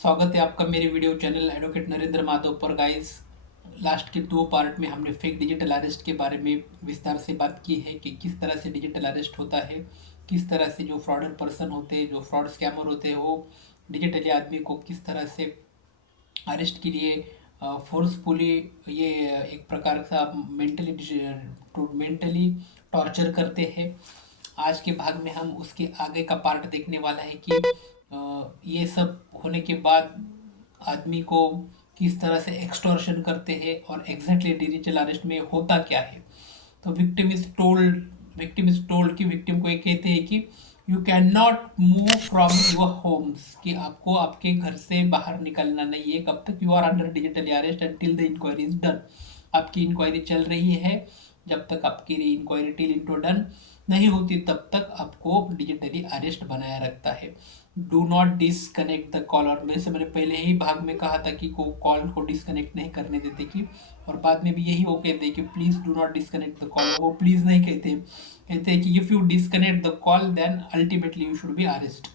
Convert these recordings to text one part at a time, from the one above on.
स्वागत है आपका मेरे video channel advocate Narendra Madhav पर। गाइस, लास्ट के 2 पार्ट में हमने फेक डिजिटल अरेस्ट के बारे में विस्तार से बात की है कि किस तरह से डिजिटल अरेस्ट होता है, किस तरह से जो फ्रॉडर पर्सन होते हैं, जो फ्रॉड स्कैमर होते हैं, वो डिजिटली आदमी को किस तरह से अरेस्ट के लिए फोर्सफुली ये एक प्रकार का मेंटली टॉर्चर करते हैं। आज के भाग में हम उसके आगे का पार्ट देखने वाला है कि ये सब होने के बाद आदमी को किस तरह से एक्सटॉर्शन करते हैं और एग्जैक्टली डिजिटल अरेस्ट में होता क्या है। तो विक्टिम इज टोल्ड कि विक्टिम को ये कहते हैं कि you can not move from your homes, कि आपको आपके घर से बाहर निकलना नहीं है कब तक you are under digital arrest until the inquiry is done. आपकी इंक्वायरी चल रही है, जब तक आपकी इंक्वायरी टिल इंटो डन नहीं होती तब तक आपको डिजिटली अरेस्ट बनाया रखता है। Do not disconnect the call, और जैसे मैंने पहले ही भाग में कहा था कि को कॉल को डिसकनेक्ट नहीं करने देते कि, और बाद में भी यही वो कहते हैं कि please do not disconnect the call. वो प्लीज नहीं कहते, कहते हैं कि if you disconnect the call then ultimately you should be arrest.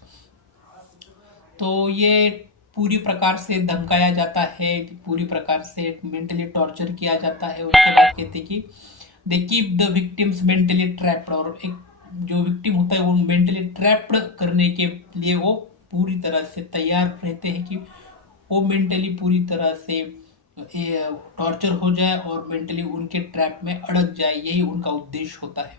तो ये पूरी प्रकार से धमकाया जाता है, पूरी प्रकार से मेंटली टॉर्चर किया जाता है। उसके बाद कहते हैं कि they keep the victims mentally trapped, और एक जो विक्टिम होता है वो मेंटली ट्रैप्ड करने के लिए वो पूरी तरह से तैयार रहते हैं कि वो मेंटली पूरी तरह से टॉर्चर हो जाए और मेंटली उनके ट्रैप में अड़क जाए, यही उनका उद्देश्य होता है।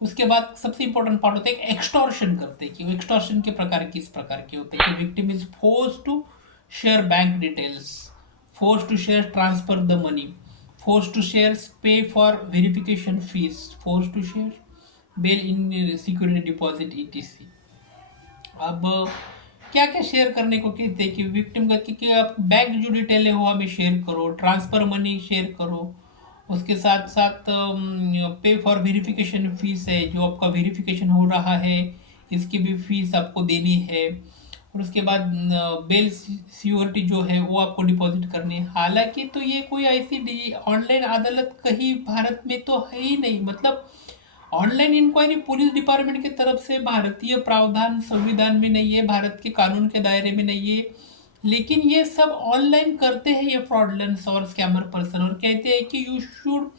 उसके बाद सबसे इंपॉर्टेंट पार्ट होता है एक्सटॉर्शन करते हैं कि वो एक्सटॉर्शन के प्रकार किस प्रकार के होते हैं कि victim is force to share bank details, force to share transfer the money, force to share pay for verification fees, force to share bail in security deposit ETC. अब क्या क्या शेयर करने को कहते हैं कि विक्टिम का कि आप बैंक जो डिटेल है वो हमें शेयर करो, ट्रांसफर मनी शेयर करो, उसके साथ साथ पे फॉर वेरिफिकेशन फीस है, जो आपका वेरिफिकेशन हो रहा है इसकी भी फीस आपको देनी है, और उसके बाद बेल सिक्योरिटी जो है वो आपको डिपॉजिट करनी है। हालांकि तो ये कोई ऐसी ऑनलाइन अदालत कहीं भारत में तो है ही नहीं, मतलब ऑनलाइन इंक्वायरी पुलिस डिपार्टमेंट की तरफ से भारतीय प्रावधान संविधान में नहीं है, भारत के कानून के दायरे में नहीं है, लेकिन ये सब ऑनलाइन करते हैं ये फ्रॉडलेंस और स्कैमर पर्सन, और कहते हैं कि you should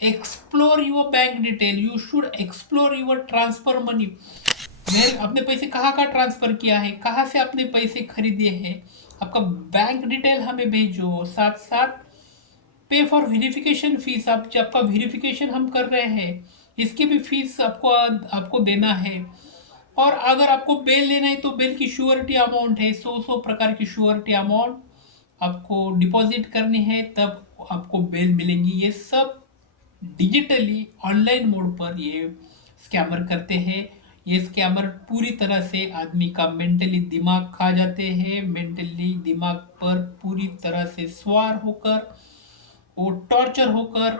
explore your bank detail, you should explore your transfer money. मैं अपने पैसे कहाँ कहाँ ट्रांसफर किया है, कहाँ से आपने पैसे खरीदे हैं, आपका बैंक डिटेल हमें भेजो, साथ साथ पे फॉर वेरिफिकेशन फीस, आप आपका वेरिफिकेशन हम कर रहे हैं इसकी भी फीस आपको आपको देना है। और अगर आपको बेल लेना है तो बेल की श्योरिटी अमाउंट है, 100 प्रकार की श्योरिटी अमाउंट आपको डिपॉजिट करनी है, तब आपको बेल मिलेंगी। ये सब डिजिटली ऑनलाइन मोड पर ये स्कैमर करते हैं। ये स्कैमर पूरी तरह से आदमी का मेंटली दिमाग खा जाते हैं, मेंटली दिमाग पर पूरी तरह से सवार होकर, वो टॉर्चर होकर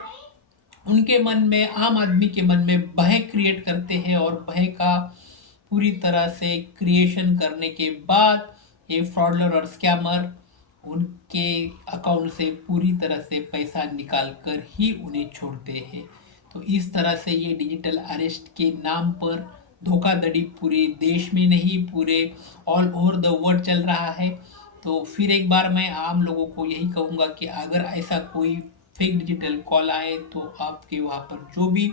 उनके मन में, आम आदमी के मन में भय क्रिएट करते हैं, और भय का पूरी तरह से क्रिएशन करने के बाद ये फ्रॉडलर और स्कैमर उनके अकाउंट से पूरी तरह से पैसा निकाल कर ही उन्हें छोड़ते हैं। तो इस तरह से ये डिजिटल अरेस्ट के नाम पर धोखाधड़ी पूरे देश में नहीं, पूरे ऑल ओवर द वर्ल्ड चल रहा है। तो फिर एक बार मैं आम लोगों को यही कहूँगा कि अगर ऐसा कोई फेक डिजिटल कॉल आए तो आपके वहाँ पर जो भी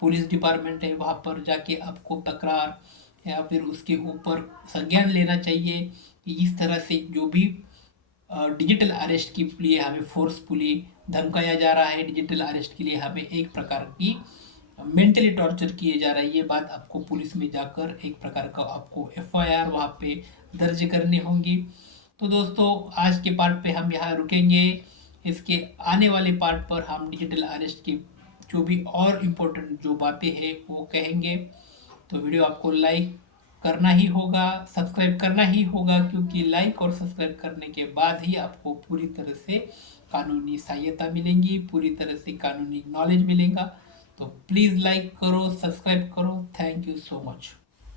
पुलिस डिपार्टमेंट है वहाँ पर जाके आपको तकरार या फिर उसके ऊपर संज्ञान लेना चाहिए कि इस तरह से जो भी डिजिटल अरेस्ट के लिए हमें फोर्सफुली धमकाया जा रहा है, डिजिटल अरेस्ट के लिए हमें एक प्रकार की मेंटली टॉर्चर किए जा रहा है, ये बात आपको पुलिस में जाकर एक प्रकार का आपको एफआईआर वहाँ पे दर्ज करनी होगी। तो दोस्तों, आज के पार्ट पे हम यहाँ रुकेंगे, इसके आने वाले पार्ट पर हम डिजिटल अरेस्ट की जो भी और इम्पोर्टेंट जो बातें हैं वो कहेंगे। तो वीडियो आपको लाइक करना ही होगा, सब्सक्राइब करना ही होगा, क्योंकि लाइक और सब्सक्राइब करने के बाद ही आपको पूरी तरह से कानूनी सहायता मिलेंगी, पूरी तरह से कानूनी नॉलेज मिलेगा। तो प्लीज़ लाइक करो, सब्सक्राइब करो। Thank you so much.